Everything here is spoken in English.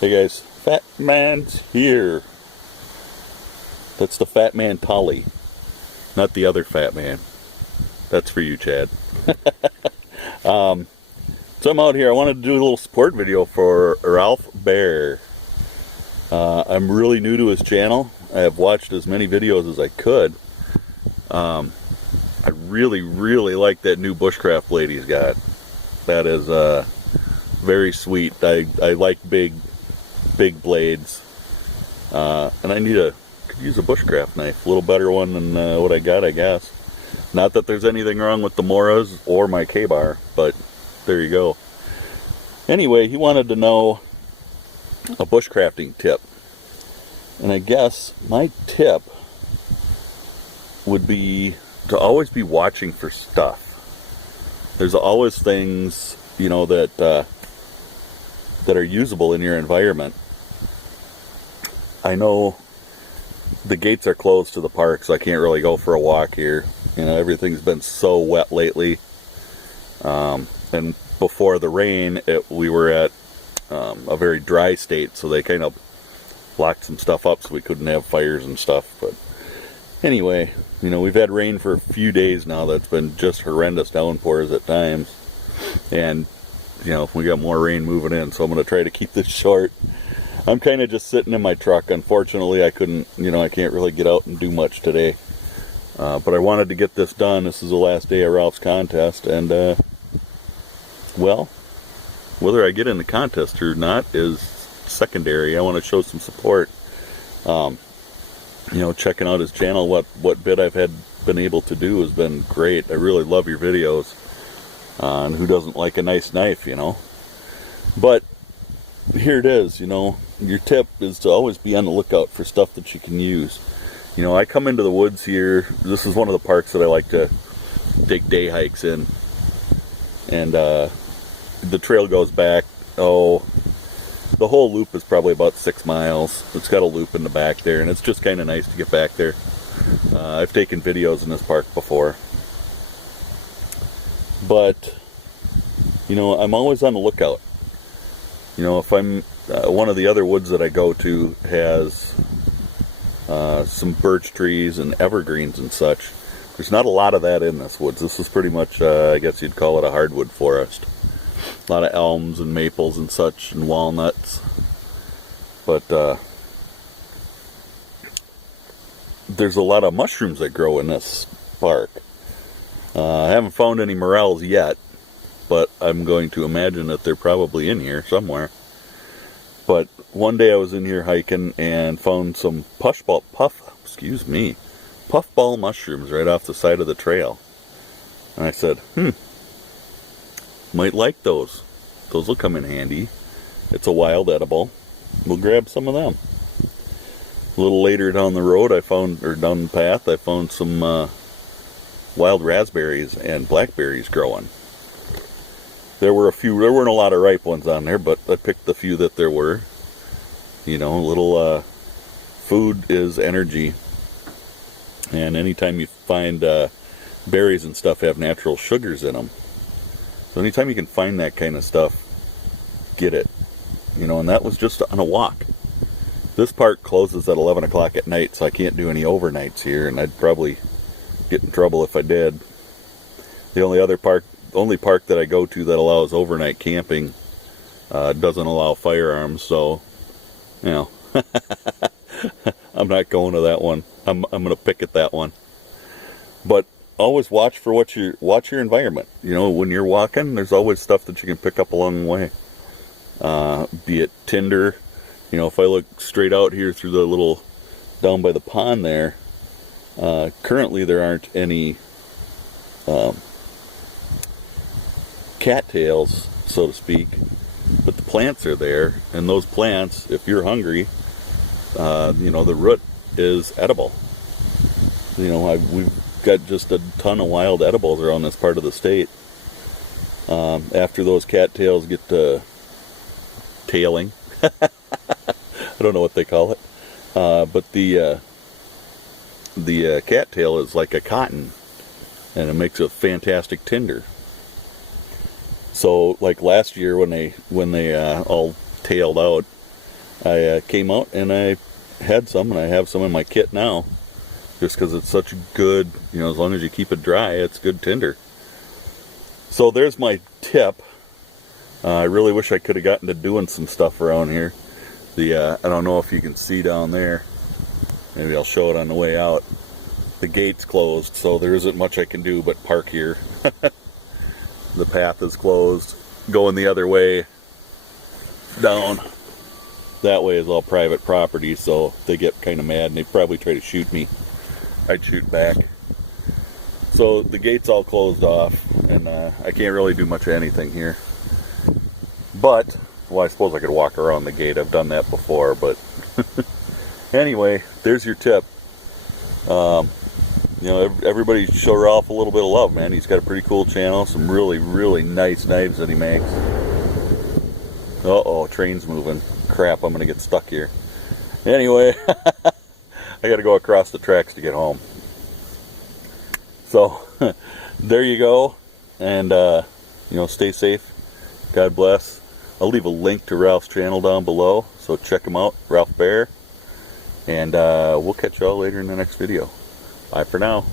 Hey guys, Fat Man's here. That's the Fat Man Tolly, not the other Fat Man. That's for you, Chad. So I'm out here. I wanted to do a little support video for ralfbear. I'm really new to his channel. I have watched as many videos as I could. I really like that new bushcraft blade he's got. That is very sweet. I like big blades. And I could use a bushcraft knife. A little better one than what I got, I guess. Not that there's anything wrong with the Moras or my K-bar, but there you go. Anyway, he wanted to know a bushcrafting tip. And I guess my tip would be to always be watching for stuff. There's always things, you know, that are usable in your environment. I know the gates are closed to the park, so I can't really go for a walk here. You know, everything's been so wet lately. And before the rain, we were at a very dry state, so they kind of locked some stuff up so we couldn't have fires and stuff. But anyway, you know, we've had rain for a few days now that's been just horrendous downpours at times. And, you know, we got more rain moving in, so I'm going to try to keep this short. I'm kind of just sitting in my truck. Unfortunately, I couldn't, you know, I can't really get out and do much today. But I wanted to get this done. This is the last day of Ralph's contest, and, well, whether I get in the contest or not is secondary. I want to show some support. You know, checking out his channel, what bit I've been able to do has been great. I really love your videos. And who doesn't like a nice knife, you know? But here it is, you know, your tip is to always be on the lookout for stuff that you can use. You know, I come into the woods here. This is one of the parks that I like to take day hikes in. And the trail goes back, the whole loop is probably about 6 miles. It's got a loop in the back there, and it's just kind of nice to get back there. I've taken videos in this park before. But, you know, I'm always on the lookout. You know, if I'm, one of the other woods that I go to has some birch trees and evergreens and such. There's not a lot of that in this woods. This is pretty much, I guess you'd call it a hardwood forest. A lot of elms and maples and such, and walnuts. But there's a lot of mushrooms that grow in this park. I haven't found any morels yet, but I'm going to imagine that they're probably in here somewhere. But one day I was in here hiking and found some puffball mushrooms right off the side of the trail. And I said, might like those. Those will come in handy. It's a wild edible. We'll grab some of them. A little later down the road, down the path, I found some wild raspberries and blackberries growing. There weren't a lot of ripe ones on there, but I picked the few that there were. You know, little food is energy. And anytime you find berries and stuff have natural sugars in them. So anytime you can find that kind of stuff, get it. You know, and that was just on a walk. This park closes at 11 o'clock at night, so I can't do any overnights here, and I'd probably get in trouble if I did. The only park that I go to that allows overnight camping doesn't allow firearms, so, you know, I'm not going to that one. I'm going to picket that one. But always watch for watch your environment. You know, when you're walking, there's always stuff that you can pick up along the way. Be it tinder. You know, if I look straight out here through the little, down by the pond there, currently there aren't any cattails, so to speak, but the plants are there, and those plants, if you're hungry, you know, the root is edible. You know, we've got just a ton of wild edibles around this part of the state. After those cattails get to tailing, I don't know what they call it, but the cattail is like a cotton, and it makes a fantastic tinder. So, like last year when they all tailed out, I came out and I had some, and I have some in my kit now, just because it's such good, you know, as long as you keep it dry, it's good tinder. So there's my tip. I really wish I could have gotten to doing some stuff around here. I don't know if you can see down there. Maybe I'll show it on the way out. The gate's closed, so there isn't much I can do but park here. The path is closed. Going the other way down that way is all private property, so they get kind of mad and they'd probably try to shoot me. I'd shoot back. So the gate's all closed off, and I can't really do much of anything here. But, well, I suppose I could walk around the gate. I've done that before, but anyway, there's your tip. You know, everybody show Ralph a little bit of love, man. He's got a pretty cool channel, some really, really nice knives that he makes. Uh-oh, train's moving. Crap, I'm going to get stuck here. Anyway, I got to go across the tracks to get home. So, there you go. And, you know, stay safe. God bless. I'll leave a link to Ralph's channel down below, so check him out, Ralph Bear. And we'll catch y'all later in the next video. Bye for now.